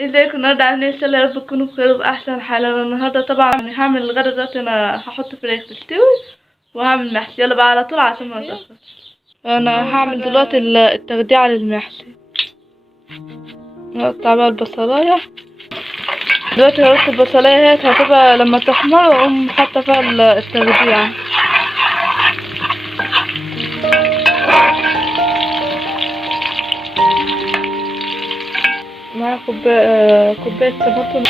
ازيكم النهارده عاملين ايه؟ يا رب تكونوا بخير وبأحسن حال. أنا النهارده طبعا هعمل الغدا دلوقتي. انا هحط فراخ تستوي وهعمل محشي. يلا بقى على طول عشان ما نتأخر. انا هعمل دلوقتي التخديعة للمحشي. نقطع بقى البصلاية. دلوقتي هرص البصلاية اهيت، هسيبها لما تحمر واقوم حاطة فيها التخديعة. معايا كوباية طماطم.